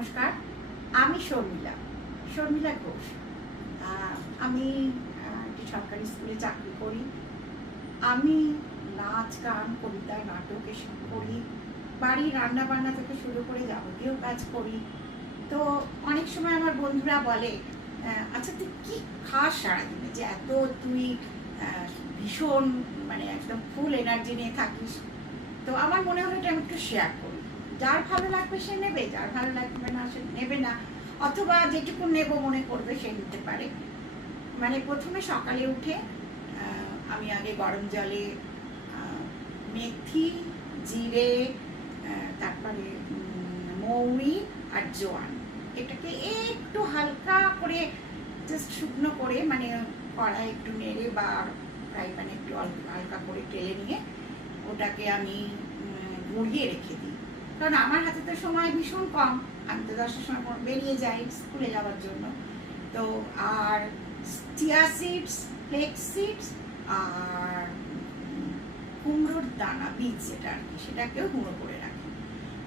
নমস্কার, আমি শর্মিলা ঘোষ। আমি একটি সরকারি স্কুলে চাকরি করি। আমি নাচ, গান, কবিতা, নাটক এসব করি। বাড়ির রান্না বান্না থেকে শুরু করে যাবতীয় কাজ করি। তো অনেক সময় আমার বন্ধুরা বলে, আচ্ছা তুই কি খাস সারাদিনে, যে এত তুই ভীষণ মানে একদম ফুল এনার্জি নিয়ে থাকিস। তো আমার মনে হলো এটা আমি একটু শেয়ার করি। যার ভালো লাগবে সে নেবে, যার ভালো লাগবে না সে নেবে না, অথবা যেটুকু নেব মনে করবে সে নিতে পারে। মানে প্রথমে সকালে উঠে আমি আগে গরম জলে মেথি, জিরে, তারপরে মৌরি আর জোয়ান, এটাকে একটু হালকা করে জাস্ট শুকনো করে, মানে কড়াই একটু নেড়ে বা ফ্রাই প্যানে একটু হালকা করে টেলে নিয়ে ওটাকে আমি গুঁড়িয়ে রেখে দিই। কারণ আমার হাতে তো সময় ভীষণ কম, আমি তো 10টার সময় বেরিয়ে যাই স্কুলে যাওয়ার জন্য। তো আর চিয়া সিডস, ফ্লেক্স সিডস আর কুমড়োর দানা, বীজ যেটা আর কি, সেটাকেও গুঁড়ো করে রাখি।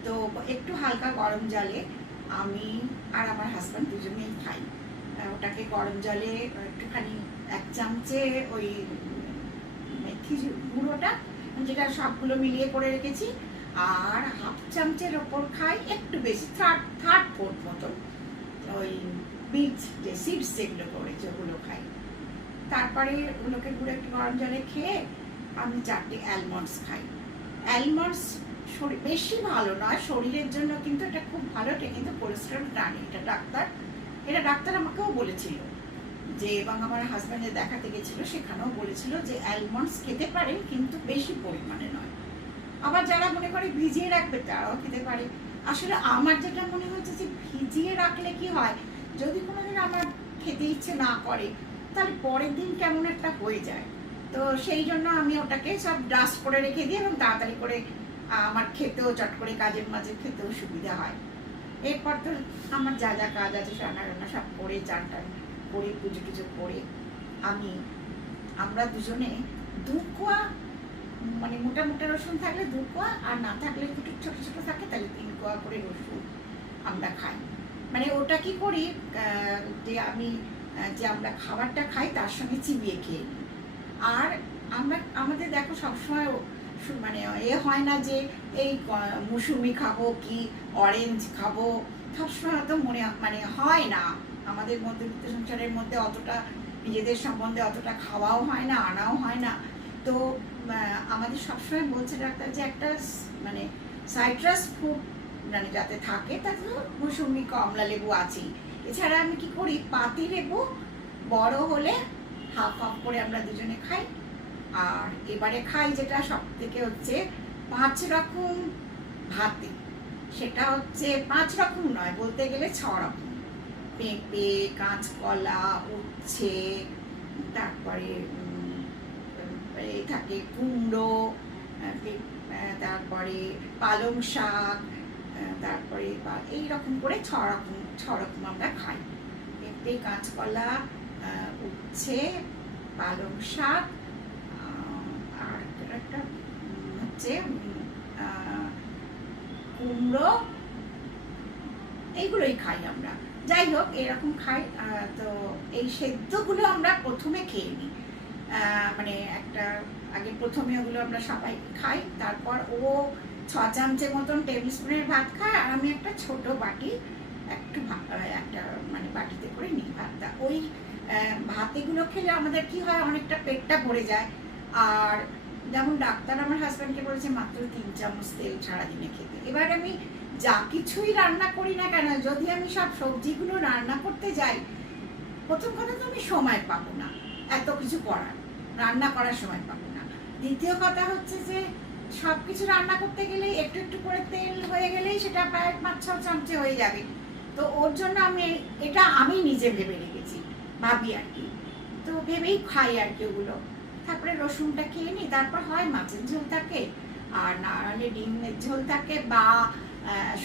তো একটু হালকা গরম জলে আমি আর আমার হাজব্যান্ড দুজনেই খাই। ওটাকে গরম জলে একটুখানি 1 চামচে ওই মেথি গুঁড়োটা, যেটা সবগুলো মিলিয়ে করে রেখেছি, আর 1/2 চামচের ওপর খাই একটু বেশি, থার্ড ফোর্থ মতন ওই বীজ, যে সিডস যেগুলো করেছে ওগুলো খাই। তারপরে ওগুলোকে গুঁড়ো একটু গরম জলে খেয়ে আমি 4টে অ্যালমন্ডস খাই। অ্যালমন্ডস শরীর বেশি ভালো নয় শরীরের জন্য, কিন্তু এটা খুব ভালো, এটা কিন্তু কোলেস্টেরল টানে। এটা ডাক্তার আমাকেও বলেছিল যে, এবং আমার হাজব্যান্ডে দেখাতে গেছিল, সেখানেও বলেছিল যে অ্যালমন্ডস খেতে পারেন, কিন্তু বেশি পরিমাণে নয়। আবার যারা মনে করে ভিজিয়ে রাখবে তারাও খেতে পারে। আসলে আমার যেটা মনে হচ্ছে যে ভিজিয়ে রাখলে কি হয়, যদি কোনোদিন আমার খেতে ইচ্ছে না করে তাহলে পরের দিন কেমন একটা হয়ে যায়। তো সেই জন্য আমি ওটাকে সব ডাস্ট করে রেখে দিই, এবং তাড়াতাড়ি করে আমার খেতেও, চট করে কাজের মাঝে খেতেও সুবিধা হয়। এরপর তো আমার যা যা কাজ আছে রান্না সব করে, চান টান করে, পুজো টুজো করে আমরা দুজনে 2 কোয়া, মানে মোটা মোটা রসুন থাকলে 2 কোয়া, আর না থাকলে একটু ছোট ছোট থাকে তাহলে 3 কোয়া করে রসুন আমরা খাই। মানে ওটা কি করি, যে আমরা খাবারটা খাই তার সঙ্গে চিবিয়ে খেয়ে নিই। আর আমাদের দেখো সবসময় মানে হয় না যে এই মৌসুমি খাবো কি অরেঞ্জ খাবো, সবসময় তো মানে হয় না। আমাদের মধ্যবিত্ত সংসারের মধ্যে অতটা নিজেদের সম্বন্ধে অতটা খাওয়াও হয় না, আনাও হয় না। তো আমাদের সবসময় বলছে ডাক্তার যে একটা মানে সাইট্রাস ফ্রুট মানে যাতে থাকে, তাতে মৌসুমি, কমলা লেবু আছেই। এছাড়া আমি কি করি, পাতি লেবু বড় হলে হাফ করে আমরা দুজনে খাই। আর এবারে খাই যেটা সব থেকে হচ্ছে 5 রকম ভাতে, সেটা হচ্ছে 5 রকম নয়, বলতে গেলে 6 রকম। পেঁপে, কাঁচকলা, উচ্ছে, তারপরে থাকে কুমড়ো, তারপরে পালং শাক, তারপরে এইরকম করে 6 রকম আমরা খাই। পেঁপে, কাঁচকলা, উচ্ছে, পালং শাক, আর একটা হচ্ছে কুমড়ো, এইগুলোই খাই আমরা। যাই হোক, এরকম খাই। তো এই সেদ্ধগুলো আমরা প্রথমে খেয়ে নিই, মানে আগে প্রথমে ওগুলো আমরা সবাই খাই। তারপর ও 6 চামচের মতন টেবিল স্পুনের ভাত খায়, আর আমি একটা ছোট বাটি একটা মানে বাটিতে করে নিই ভাতটা। ওই ভাতেগুলো খেলে আমাদের কি হয়, অনেকটা পেটটা ভরে যায়। আর যেমন ডাক্তার আমার হাজব্যান্ডকে বলেছে মাত্র 3 চামচ তেল সারাদিনে খেতে। এবার আমি যা কিছুই রান্না করি না কেন, যদি আমি সব সবজিগুলো রান্না করতে যাই, প্রথম কথা তো আমি সময় পাবো না এত কিছু রান্না করার সময় পাবো না। দ্বিতীয় কথা হচ্ছে যে সব কিছু রান্না করতে গেলে একটু একটু করে তেল হয়ে গেলেই সেটা প্রায় 5-6 চামচে হয়ে যাবে। তো ওর জন্য আমি নিজে ভেবে রেখেছি, ভাবি আর কি। তো ভেবেই খাই আর কি ওগুলো। তারপরে রসুনটা খেয়ে নিই, তারপর হয় মাছের ঝোল থাকে, আর না হলে ডিমের ঝোল থাকে, বা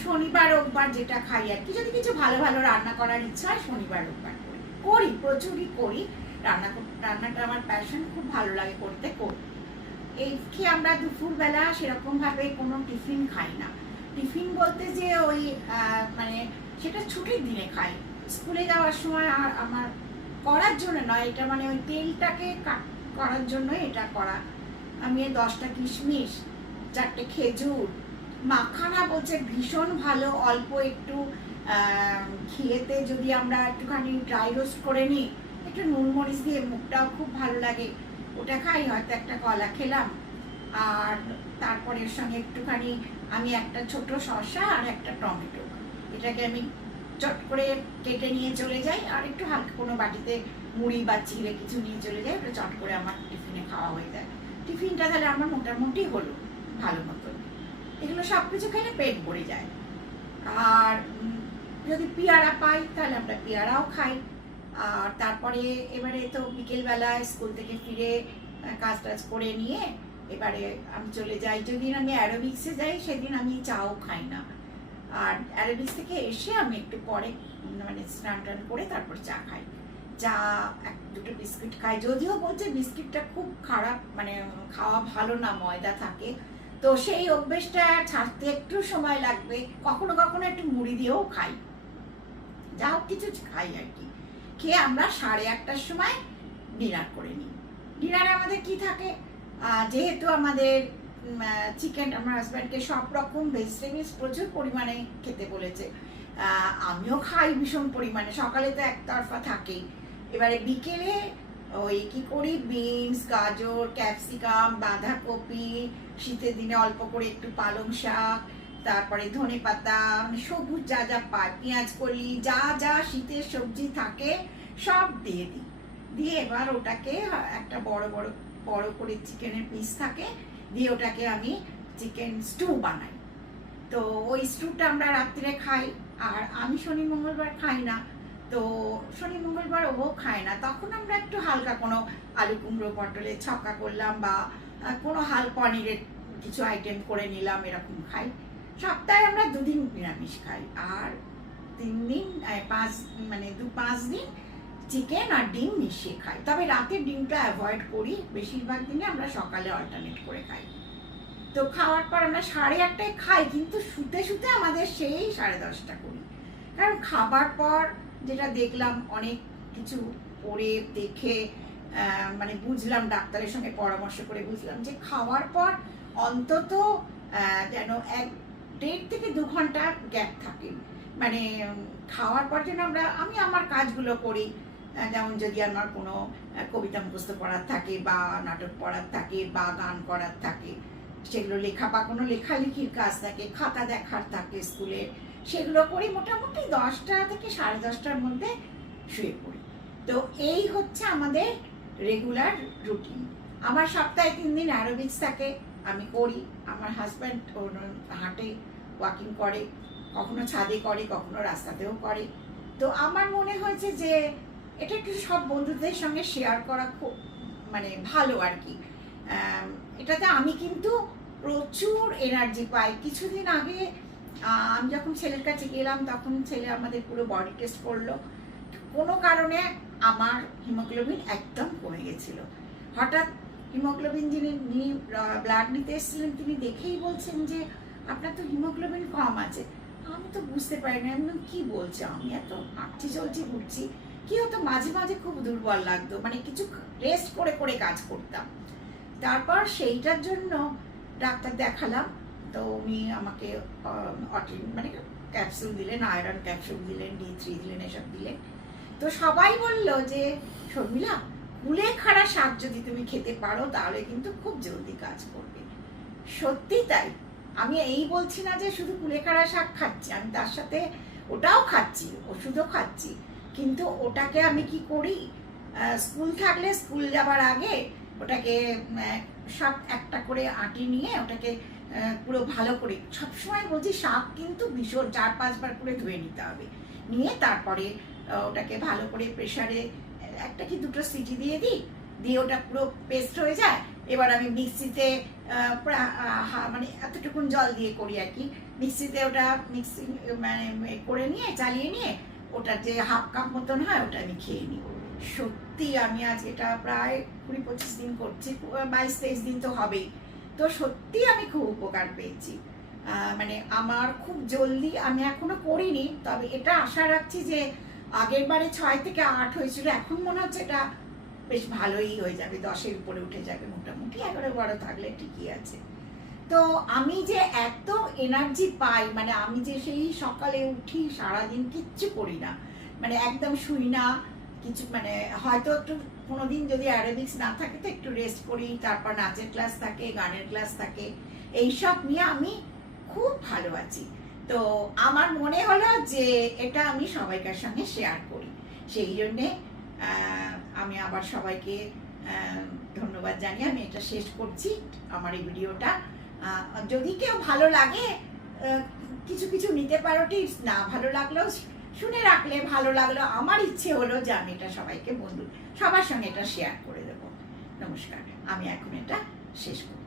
শনিবার রোববার যেটা খাই আর কি, যদি কিছু ভালো ভালো রান্না করার ইচ্ছা হয় শনিবার রোববার করি, প্রচুরই করি। রান্নাটা আমার প্যাশন, খুব ভালো লাগে করতে। এই খেয়ে আমরা দুপুরবেলা সেরকম ভাবে কোনো টিফিন খাই না। টিফিন বলতে যে ওই মানে সেটা ছুটির দিনে খাই, স্কুলে যাওয়ার সময় আর আমার করার জন্য নয়, এটা মানে ওই তেলটাকে করার জন্য এটা করা। আমি 10টা কিশমিশ, 4টে খেজুর, মাখানা বলছে ভীষণ ভালো, অল্প একটু ঘিয়েতে যদি আমরা একটুখানি ড্রাই রোস্ট করে নিই, একটু নুন মরিচ দিয়ে, মুখটাও খুব ভালো লাগে, ওটা খাই। হয়তো একটা কলা খেলাম, আর তারপরে এর সঙ্গে একটুখানি আমি একটা ছোট শসা আর একটা টমেটো, এটাকে আমি চট করে কেটে নিয়ে চলে যাই, আর একটু হালকা কোনো বাটিতে মুড়ি বা চিড়ে কিছু নিয়ে চলে যাই, ওটা চট করে আমার টিফিনে খাওয়া হয়ে যায়। টিফিনটা তাহলে আমার মোটামুটি হলো ভালো মতো। এগুলো সব কিছু খেলে পেট ভরে যায়। আর যদি পেয়ারা পাই তাহলে আমরা পেয়ারাও খাই। আর তারপরে এবারে তো বিকেলবেলায় স্কুল থেকে ফিরে কাজ টাজ করে নিয়ে এবারে আমি চলে যাই, যেদিন আমি অ্যারোবিক্সে যাই সেদিন আমি চাও খাই না, আর অ্যারোবিক্স থেকে এসে আমি একটু পরে মানে স্নান টান করে তারপর চা খাই। চা, 1-2 বিস্কিট খাই, যদিও বলছে বিস্কিটটা খুব খারাপ, মানে খাওয়া ভালো না, ময়দা থাকে, তো সেই অভ্যেসটা ছাড়তে একটু সময় লাগবে। কখনো কখনো একটু মুড়ি দিয়েও খাই, যা হোক কিছু খাই আর কি। খেয়ে আমরা 8:30টার সময় ডিনার করে নিই। ডিনারে আমাদের কি থাকে, যেহেতু আমাদের চিকেন, আমার হাজব্যান্ডকে সব রকম ভেজিটেবলস প্রচুর পরিমাণে খেতে বলেছে, আমিও খাই ভীষণ পরিমাণে। সকালে তো একতরফা থাকেই, এবারে বিকেলে ওই কি করি, বিনস, গাজর, ক্যাপসিকাম, বাঁধাকপি, শীতের দিনে অল্প করে একটু পালং শাক, তারপরে ধনে পাতা, মানে সবুজ যা যা পায়, পেঁয়াজ কলি, যা যা শীতের সবজি থাকে সব দিয়ে দিই। দিয়ে এবার ওটাকে একটা বড় বড় বড় করে চিকেনের পিস থাকে, দিয়ে ওটাকে আমি চিকেন স্টু বানাই। তো ওই স্টুটা আমরা রাত্রে খাই। আর আমি শনি মঙ্গলবার খাই না, তো শনি মঙ্গলবার ও খায় না, তখন আমরা একটু হালকা কোনো আলু কুমড়ো পটলের ছক্কা করলাম, বা কোনো পনিরের কিছু আইটেম করে নিলাম, এরকম খাই। সপ্তাহে আমরা 2 দিন নিরামিষ খাই, আর 3 দিন 5 দিন চিকেন আর ডিম মিশিয়ে খাই। তবে রাতের ডিমটা অ্যাভয়েড করি, বেশিরভাগ দিনে আমরা সকালে অল্টারনেট করে খাই। তো খাওয়ার পর আমরা 8:30টায় খাই, কিন্তু শুতে শুতে আমাদের সেই 10:30টা করি। কারণ খাবার পর যেটা দেখলাম, অনেক কিছু পড়ে দেখে মানে বুঝলাম, ডাক্তারের সঙ্গে পরামর্শ করে বুঝলাম যে খাওয়ার পর অন্তত যেন 1.5 থেকে 2 ঘন্টা গ্যাপ থাকে। মানে খাওয়ার পর যেন আমি আমার কাজগুলো করি, যেমন যদি আমার কোনো কবিতা মুখস্থ পড়ার থাকে, বা নাটক পড়ার থাকে, বা গান করার থাকে, সেগুলো লেখা, বা কোনো লেখালেখির কাজ থাকে, খাতা দেখার থাকে স্কুলের, সেগুলো করি। মোটামুটি 10টা থেকে 10:30টার মধ্যে শুয়ে পড়ি। তো এই হচ্ছে আমাদের রেগুলার রুটিন। আমার সপ্তাহে 3 দিন অ্যারোবিক্স থাকে, আমি করি। আমার হাজব্যান্ড হাঁটে, ওয়াকিং করে, কখনো ছাদে করে, কখনো রাস্তাতেও করে। তো আমার মনে হয়েছে যে এটা একটু সব বন্ধুদের সঙ্গে শেয়ার করা খুব মানে ভালো আর কি। এটাতে আমি কিন্তু প্রচুর এনার্জি পাই। কিছুদিন আগে আমি যখন ছেলের কাছে গেলাম, তখন ছেলে আমাদের পুরো বডি টেস্ট করলো, কোনো কারণে আমার হিমোগ্লোবিন একদম কমে গেছিল। হঠাৎ হিমোগ্লোবিন যিনি ব্লাড নিতে এসেছিলেন, তিনি দেখেই বলছেন যে আপনার তো হিমোগ্লোবিন কম আছে। আমি তো বুঝতে পারি না, আমি কি বলছে, আমি এত হাঁটছি চলছি ঘুরছি। কি হতো, মাঝে মাঝে খুব দুর্বল লাগতো, মানে কিছু রেস্ট করে করে কাজ করতাম। তারপর সেইটার জন্য ডাক্তার দেখালাম, তো উনি আমাকে মানে ক্যাপসুল দিলেন, আয়রন ক্যাপসুল দিলেন, D3 দিলেন, এসব দিলেন। তো সবাই বললো যে শর্মিলা, কুলেখাড়া শাক যদি তুমি খেতে পারো তাহলে কিন্তু খুব জলদি কাজ করবে। সত্যি তাই। আমি এই বলছি না যে শুধু কুলেখাড়া শাক খাচ্ছি, আমি তার সাথে ওটাও খাচ্ছি, ওষুধও খাচ্ছি। কিন্তু ওটাকে আমি কি করি, স্কুল থাকলে স্কুল যাবার আগে ওটাকে সব একটা করে আঁটি নিয়ে ওটাকে পুরো ভালো করে, সবসময় বলছি শাক কিন্তু ভীষণ 4-5 বার করে ধুয়ে নিতে হবে, নিয়ে তারপরে ওটাকে ভালো করে প্রেসারে 1টা কি 2টো সিটি দিয়ে দিই, দিয়ে ওটা পুরো পেস্ট হয়ে যায়। এবার আমি মিক্সিতে মানে এতটুকুন জল দিয়ে করি আর কি, মিক্সিতে ওটা মিক্সি মানে করে নিয়ে চালিয়ে নিয়ে ওটা যে 1/2 কাপ মতন হয় ওটা আমি খেয়ে নিই। সত্যি আমি আজ এটা প্রায় 20-25 দিন করছি, 22-23 দিন তো হবেই। তো সত্যি আমি খুব উপকার পেয়েছি। মানে আমার খুব জলদি, আমি এখনো করিনি, তবে এটা আশা রাখছি যে আগের বারে 6 থেকে 8 হয়েছিল, এখন মনে হচ্ছে এটা বেশ ভালোই হয়ে যাবে, 10-এর উপরে উঠে যাবে মোটামুটি, 11-12 থাকলে ঠিকই আছে। তো আমি যে এত এনার্জি পাই, মানে আমি যে সেই সকালে উঠি সারাদিন কিচ্ছু করি না, মানে একদম শুই না কিছু, মানে হয়তো একটু কোনোদিন যদি অ্যারোবিক্স না থাকে তো একটু রেস্ট করি, তারপর নাচের ক্লাস থাকে, গানের ক্লাস থাকে, এইসব নিয়ে আমি খুব ভালো আছি। তো আমার মনে হলো যে এটা আমি সবাইকার সঙ্গে শেয়ার করি, সেই জন্যে আমি আবার সবাইকে ধন্যবাদ জানিয়ে আমি এটা শেষ করছি আমার এই ভিডিওটা। যদি কেউ ভালো লাগে কিছু কিছু নিতে পারো টিপস, না ভালো লাগলেও শুনে রাখলে, ভালো লাগলো, আমার ইচ্ছে হলো যে আমি এটা সবাইকে, বন্ধু সবার সঙ্গে এটা শেয়ার করে দেবো। নমস্কার, আমি এখন এটা শেষ করছি।